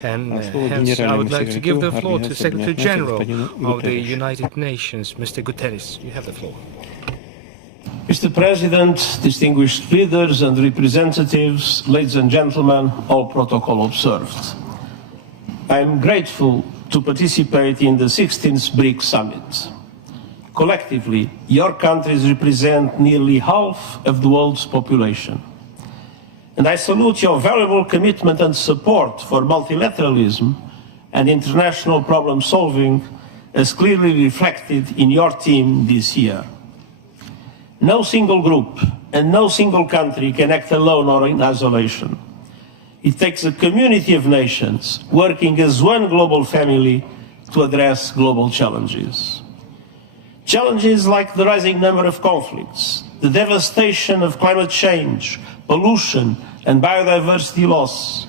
And hence I would like to give the floor to Secretary General of the United Nations, Mr. Guterres. You have the floor. Mr. President, distinguished leaders and representatives, ladies and gentlemen, all protocol observed. I am grateful to participate in the 16th BRICS Summit. Collectively, your countries represent nearly half of the world's population. And I salute your valuable commitment and support for multilateralism and international problem solving as clearly reflected in your team this year. No single group and no single country can act alone or in isolation. It takes a community of nations working as one global family to address global challenges. Challenges like the rising number of conflicts, the devastation of climate change, pollution and biodiversity loss,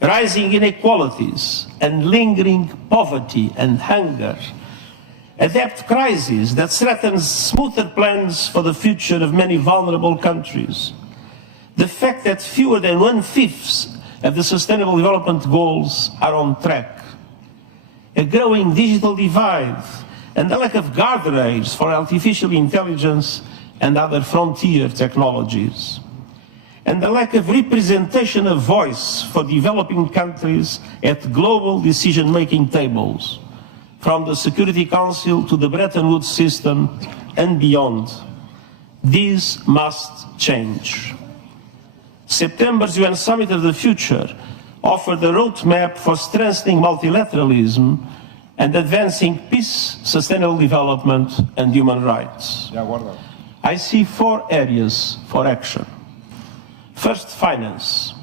rising inequalities and lingering poverty and hunger, a debt crisis that threatens smoother plans for the future of many vulnerable countries, the fact that fewer than 1/5 of the Sustainable Development Goals are on track, a growing digital divide, and the lack of guardrails for artificial intelligence and other frontier technologies, and the lack of representation of voice for developing countries at global decision-making tables, from the Security Council to the Bretton Woods system and beyond. These must change. September's UN Summit of the Future offered a roadmap for strengthening multilateralism and advancing peace, sustainable development, and human rights. I see 4 areas for action. First, finance.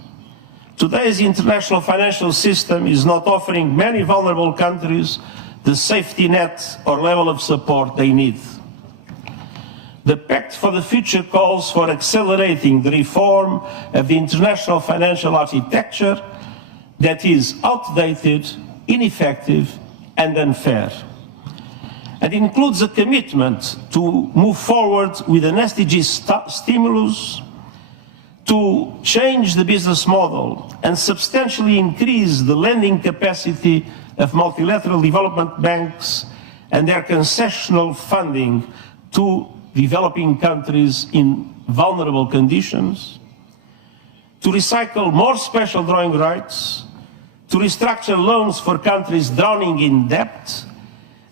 Today's international financial system is not offering many vulnerable countries the safety net or level of support they need. The Pact for the Future calls for accelerating the reform of the international financial architecture that is outdated, ineffective, and unfair. It includes a commitment to move forward with an SDG stimulus, to change the business model and substantially increase the lending capacity of multilateral development banks and their concessional funding to developing countries in vulnerable conditions, to recycle more special drawing rights, to restructure loans for countries drowning in debt,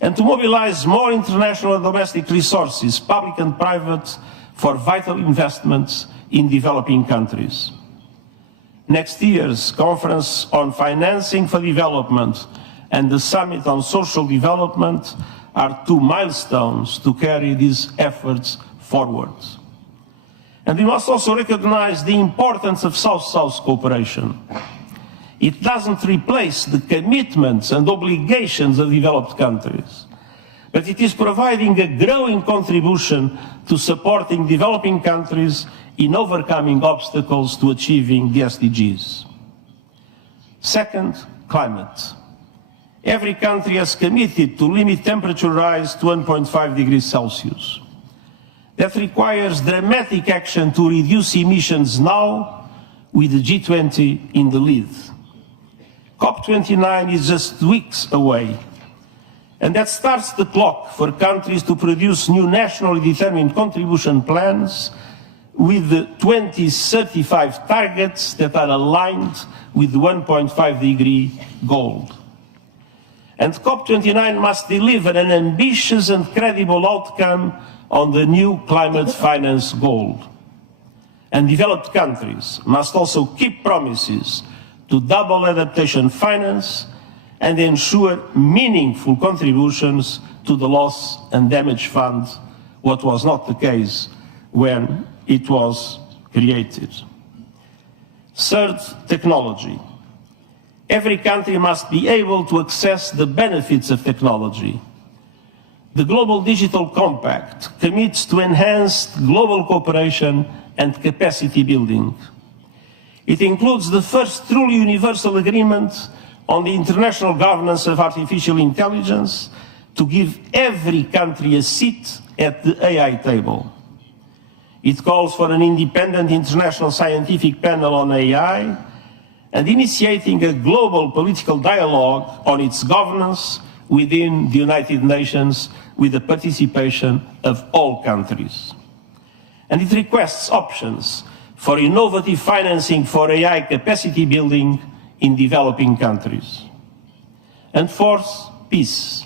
and to mobilize more international and domestic resources, public and private, for vital investments in developing countries. Next year's Conference on Financing for Development and the Summit on Social Development are 2 milestones to carry these efforts forward. And we must also recognize the importance of South-South cooperation. It doesn't replace the commitments and obligations of developed countries, but it is providing a growing contribution to supporting developing countries in overcoming obstacles to achieving the SDGs. Second, climate. Every country has committed to limit temperature rise to 1.5 degrees Celsius. That requires dramatic action to reduce emissions now, with the G20 in the lead. COP29 is just weeks away, and that starts the clock for countries to produce new nationally determined contribution plans with the 2035 targets that are aligned with the 1.5 degree goal. And COP29 must deliver an ambitious and credible outcome on the new climate finance goal. And developed countries must also keep promises to double adaptation finance and ensure meaningful contributions to the loss and damage fund, what was not the case when it was created. Third, technology. Every country must be able to access the benefits of technology. The Global Digital Compact commits to enhanced global cooperation and capacity building. It includes the first truly universal agreement on the international governance of artificial intelligence to give every country a seat at the AI table. It calls for an independent international scientific panel on AI and initiating a global political dialogue on its governance within the United Nations with the participation of all countries. And it requests options for innovative financing for AI capacity building in developing countries. And fourth, peace.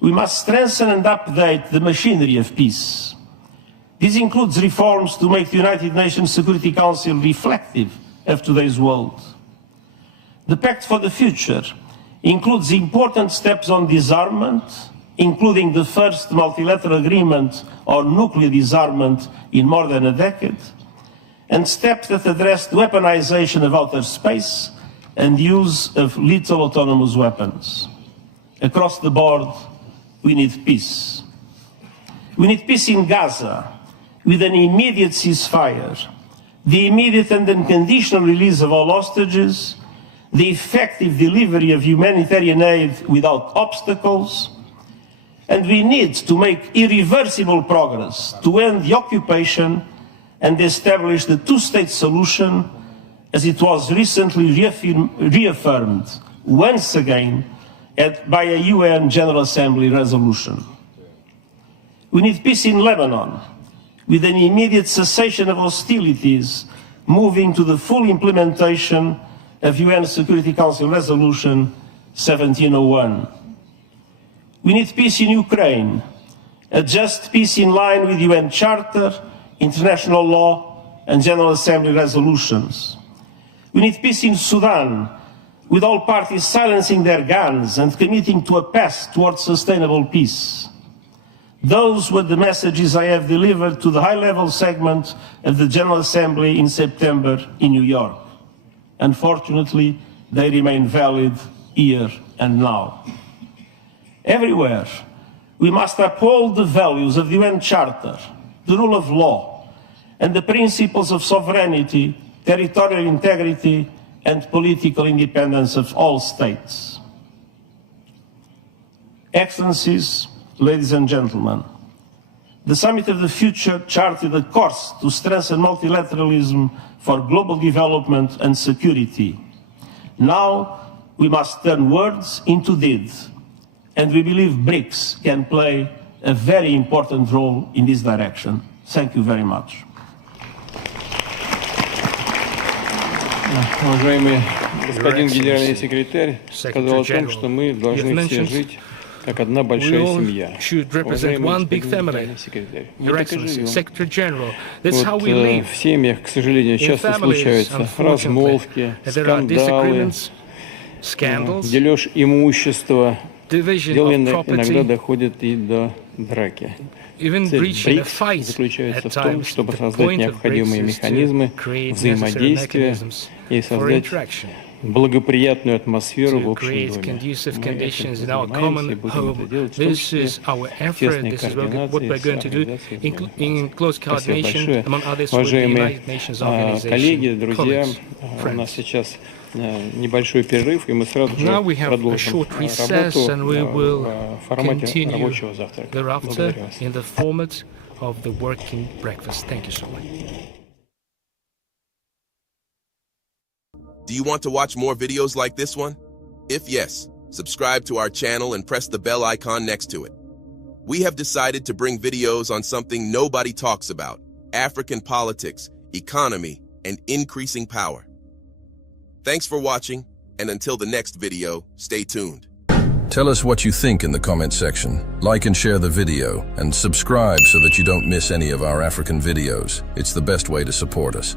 We must strengthen and update the machinery of peace. This includes reforms to make the United Nations Security Council reflective of today's world. The Pact for the Future includes important steps on disarmament, including the first multilateral agreement on nuclear disarmament in more than a decade, and steps that address the weaponization of outer space and use of lethal autonomous weapons. Across the board, we need peace. We need peace in Gaza, with an immediate ceasefire, the immediate and unconditional release of all hostages, the effective delivery of humanitarian aid without obstacles, and we need to make irreversible progress to end the occupation and establish the two-state solution as it was recently reaffirmed once again by a UN General Assembly resolution. We need peace in Lebanon, with an immediate cessation of hostilities, moving to the full implementation of UN Security Council Resolution 1701. We need peace in Ukraine, a just peace in line with UN Charter, international law, and General Assembly resolutions. We need peace in Sudan, with all parties silencing their guns and committing to a path towards sustainable peace. Those were the messages I have delivered to the high-level segment of the General Assembly in September in New York. Unfortunately, they remain valid here and now. Everywhere, we must uphold the values of the UN Charter, the rule of law, and the principles of sovereignty, territorial integrity, and political independence of all states. Excellencies, ladies and gentlemen, the Summit of the Future charted a course to strengthen multilateralism for global development and security. Now we must turn words into deeds, and we believe BRICS can play a very important role in this direction. Thank you very much. Уважаемый господин генеральный секретарь сказал о том, что мы должны все жить как одна большая семья. Уважаемый господин генеральный секретарь, мы так и живем. Вот в семьях, к сожалению, часто случаются размолвки, скандалы, дележ имущества. Дело иногда доходит и до драки. Цель BRICS заключается в том, чтобы создать необходимые механизмы взаимодействия и создать благоприятную атмосферу в общем доме. Мы этим занимаемся и будем это делать, в том числе в тесной координации с организацией. Спасибо большое. Уважаемые коллеги, друзья, у нас сейчас небольшой перерыв, и мы сразу же продолжим работу в формате рабочего завтрака. Благодарю вас. Do you want to watch more videos like this one? If yes, subscribe to our channel and press the bell icon next to it. We have decided to bring videos on something nobody talks about: African politics, economy, and increasing power. Thanks for watching, and until the next video, stay tuned. Tell us what you think in the comment section. Like and share the video, and subscribe so that you don't miss any of our African videos. It's the best way to support us.